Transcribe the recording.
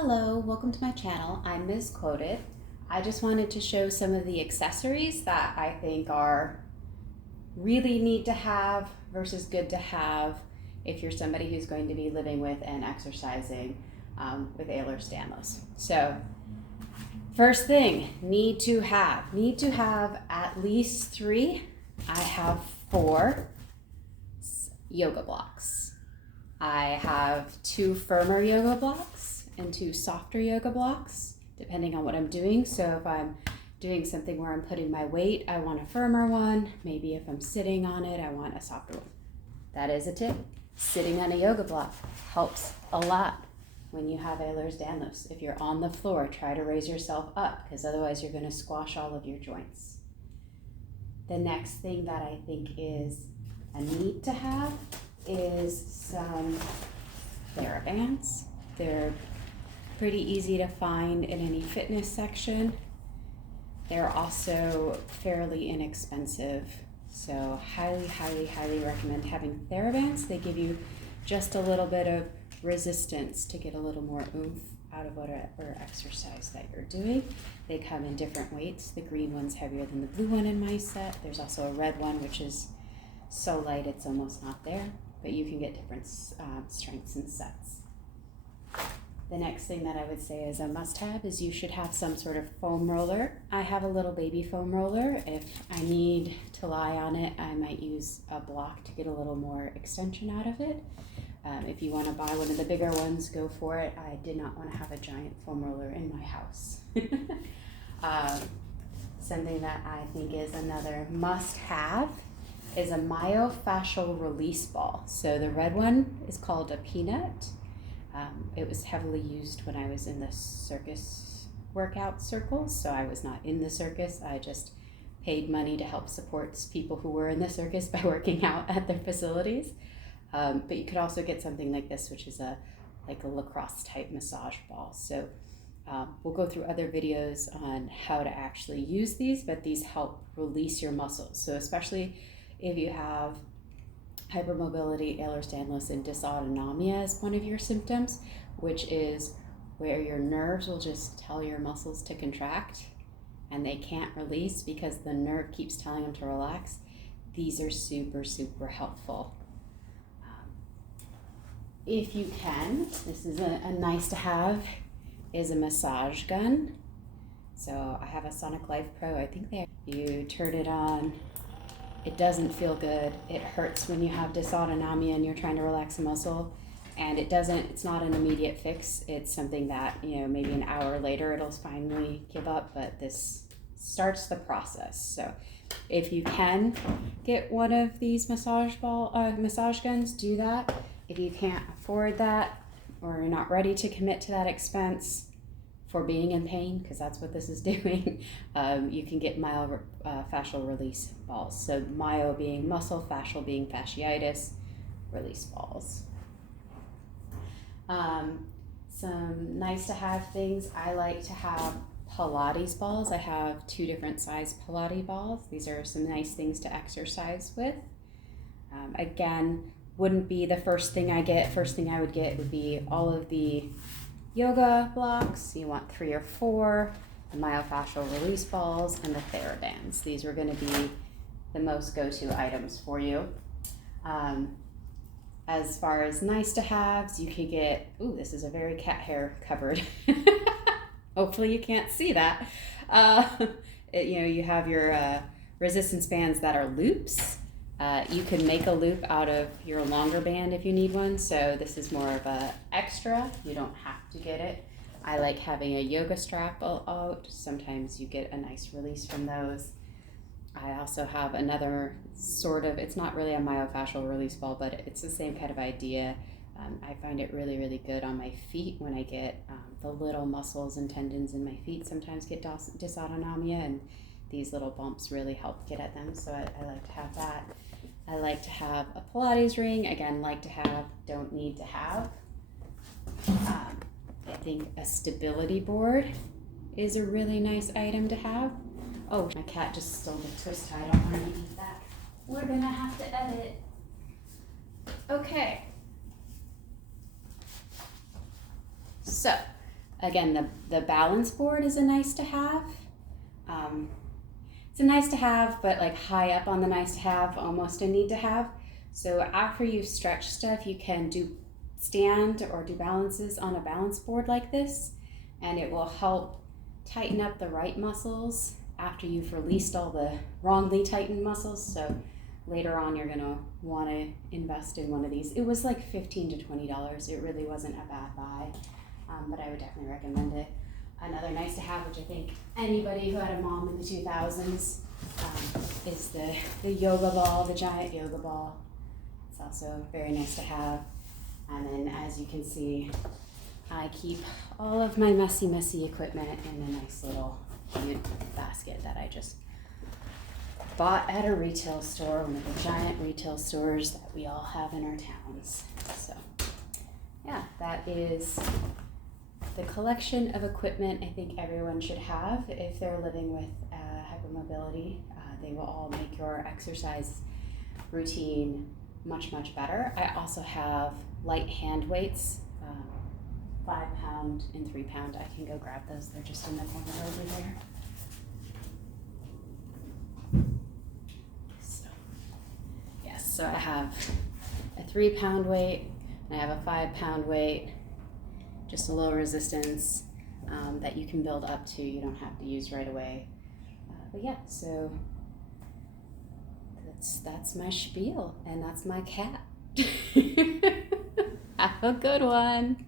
Hello, welcome to my channel. I'm Ms. Quoted. I just wanted to show some of the accessories that I think are really neat to have versus good to have if you're somebody who's going to be living with and exercising with Ehlers-Danlos. So first thing, need to have at least 3. I have 4 yoga blocks. I have 2 firmer yoga blocks and 2 softer yoga blocks, depending on what I'm doing. So if I'm doing something where I'm putting my weight, I want a firmer one. Maybe if I'm sitting on it, I want a softer one. That is a tip. Sitting on a yoga block helps a lot when you have Ehlers-Danlos. If you're on the floor, try to raise yourself up because otherwise you're going to squash all of your joints. The next thing that I think is a need to have is some TheraBands. They're pretty easy to find in any fitness section. They're also fairly inexpensive, so highly recommend having TheraBands. They give you just a little bit of resistance to get a little more oomph out of whatever exercise that you're doing. They come in different weights. The green one's heavier than the blue one in my set. There's also a red one, which is so light it's almost not there, but you can get different strengths and sets. The next thing that I would say is a must-have is you should have some sort of foam roller. I have a little baby foam roller. If I need to lie on it, I might use a block to get a little more extension out of it. If you want to buy one of the bigger ones, go for it. I did not want to have a giant foam roller in my house. Something that I think is another must-have is a myofascial release ball. So the red one is called a peanut. It was heavily used when I was in the circus workout circles, so I was not in the circus. I just paid money to help support people who were in the circus by working out at their facilities. But you could also get something like this, which is like a lacrosse type massage ball. So we'll go through other videos on how to actually use these, but these help release your muscles. So especially if you have hypermobility, Ehlers-Danlos, and dysautonomia as one of your symptoms, which is where your nerves will just tell your muscles to contract and they can't release because the nerve keeps telling them to relax. These are super helpful. If you can, this is a nice to have, is a massage gun. So I have a Sonic Life Pro. I think you turn it on. It doesn't feel good. It hurts when you have dysautonomia and you're trying to relax a muscle. And it's not an immediate fix. It's something that, maybe an hour later it'll finally give up, but this starts the process. So if you can get one of these massage guns, do that. If you can't afford that or you're not ready to commit to that expense for being in pain, because that's what this is doing, you can get myofascial release balls. So myo being muscle, fascial being fasciitis, release balls. Some nice to have things. I like to have Pilates balls. I have 2 different size Pilates balls. These are some nice things to exercise with. Again, wouldn't be the first thing I get. First thing I would get would be all of the yoga blocks. You want 3 or 4, the myofascial release balls, and the TheraBands. These are going to be the most go-to items for you. As far as nice to haves, you could get, this is a very cat hair covered. Hopefully you can't see that. You have your resistance bands that are loops. You can make a loop out of your longer band if you need one. So this is more of a extra. You don't have to get it. I like having a yoga strap out. Sometimes you get a nice release from those. I also have another it's not really a myofascial release ball, but it's the same kind of idea. I find it really good on my feet when I get the little muscles and tendons in my feet sometimes get dysautonomia, and these little bumps really help get at them. So I like to have that. I like to have a Pilates ring. Again, like to have, don't need to have. I think a stability board is a really nice item to have. Oh, my cat just stole the twist tie. I don't want to eat that. We're gonna have to edit. Okay. So again, the balance board is a nice to have. It's a nice to have, but like high up on the nice to have, almost a need to have. So after you've stretched stuff, you can do stand or do balances on a balance board like this, and it will help tighten up the right muscles after you've released all the wrongly tightened muscles. So later on, you're gonna want to invest in one of these. It was like $15 to $20. It really wasn't a bad buy, but I would definitely recommend it. Another nice to have, which I think anybody who had a mom in the 2000s, is the yoga ball, the giant yoga ball. It's also very nice to have. And then, as you can see, I keep all of my messy equipment in a nice little cute basket that I just bought at a retail store, one of the giant retail stores that we all have in our towns. So yeah, that is the collection of equipment I think everyone should have if they're living with hypermobility. They will all make your exercise routine much better. I also have light hand weights, 5 pound and 3 pound. I can go grab those. They're just in the corner over there. So I have a 3 pound weight, and I have a 5 pound weight, just a low resistance that you can build up to. You don't have to use right away. But yeah, so that's my spiel, and that's my cat. Have a good one.